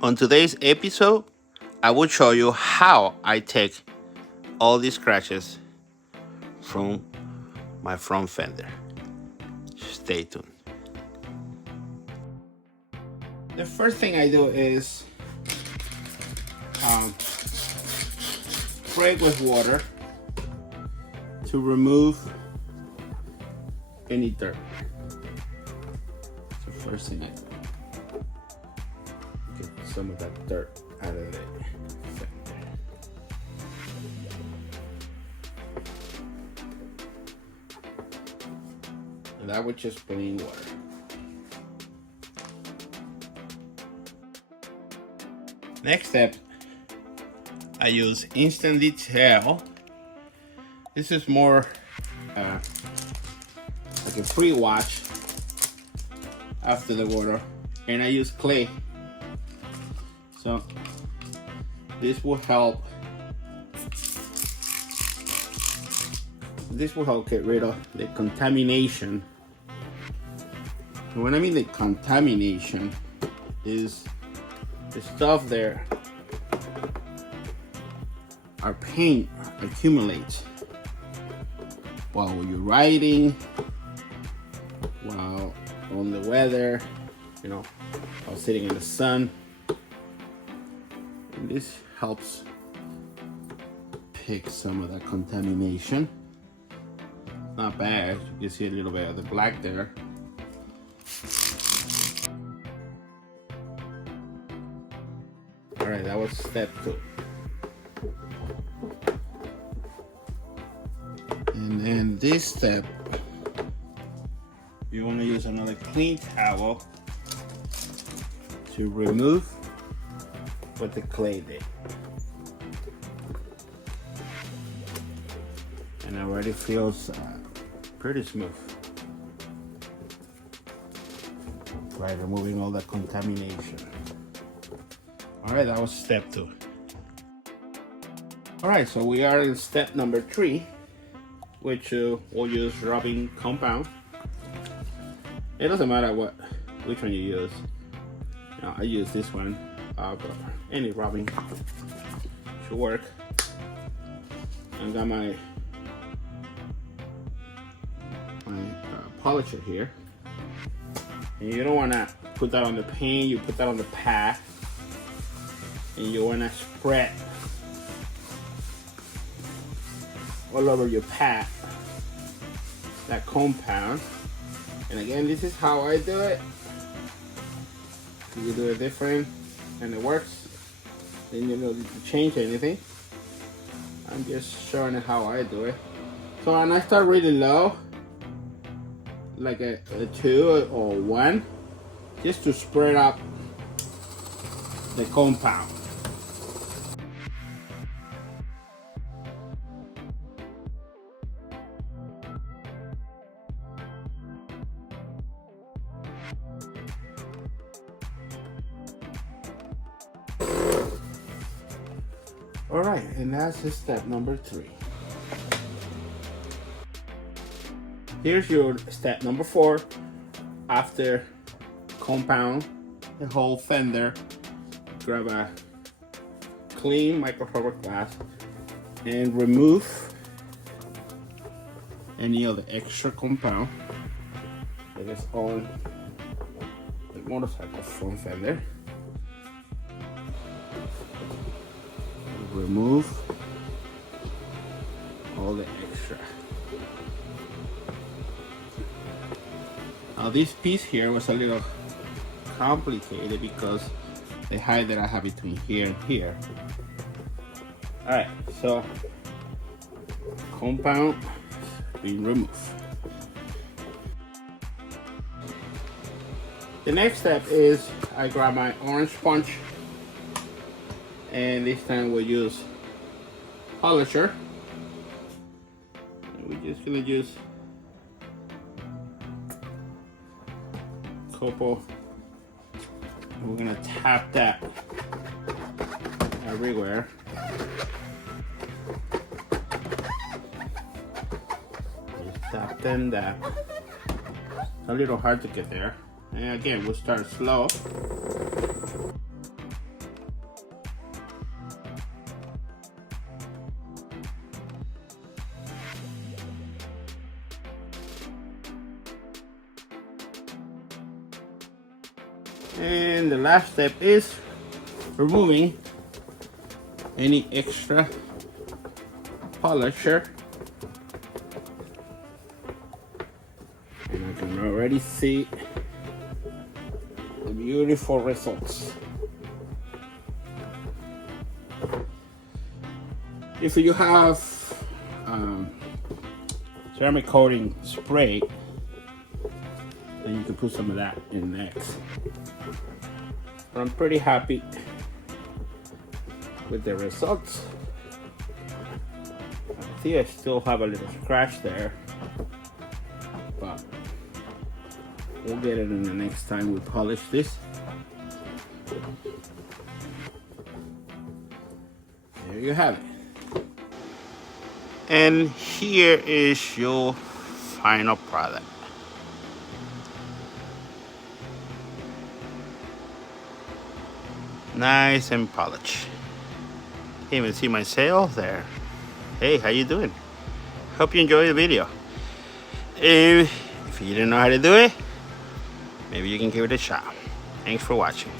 On today's episode, I will show you how I take all these scratches from my front fender. Stay tuned. The first thing I do is spray with water to remove any dirt. That's the first thing I do. Get some of that dirt out of the fender. And that was just plain water. Next step, I use Instant Detail. This is more like a pre-wash after the water, and I use clay. So this will help. This will help get rid of the contamination. And when I mean the contamination, is the stuff there. Our paint accumulates while you're riding, while on the weather, while sitting in the sun. And this helps pick some of that contamination. Not bad. You can see a little bit of the black there. All right, that was step 2. And then this step, you want to use another clean towel to remove what the clay did. And it already feels pretty smooth. Right, removing all the contamination. All right, that was step 2. All right, so we are in step number 3, which we'll use rubbing compound. It doesn't matter which one you use. I use this one, but any rubbing should work. I got my polisher here, and you don't want to put that on the paint. You put that on the pad, and you want to spread all over your pad that compound. And again, this is how I do it. You do it different and it works, then you don't need to change anything. I'm just showing you how I do it. So when I start really low, like a 2 or 1, just to spread up the compound. All right, and that's step number 3. Here's your step number 4. After compound the whole fender, grab a clean microfiber glass and remove any of the extra compound that is on the motorcycle front fender. Remove all the extra. Now this piece here was a little complicated because the height that I have between here and here. Alright, so compound being removed. The next step is I grab my orange sponge, and this time we'll use polisher. We're just gonna use a couple. We're gonna tap that everywhere. Just tap them that. It's a little hard to get there. And again, we'll start slow. And the last step is removing any extra polisher. And I can already see the beautiful results. If you have ceramic coating spray, then you can put some of that in next. But I'm pretty happy with the results. I see I still have a little scratch there, but we'll get it in the next time we polish this. There you have it. And here is your final product. Nice and polished. Can't even see my sail there. Hey, how you doing? Hope you enjoyed the video. If you didn't know how to do it, maybe you can give it a shot. Thanks for watching.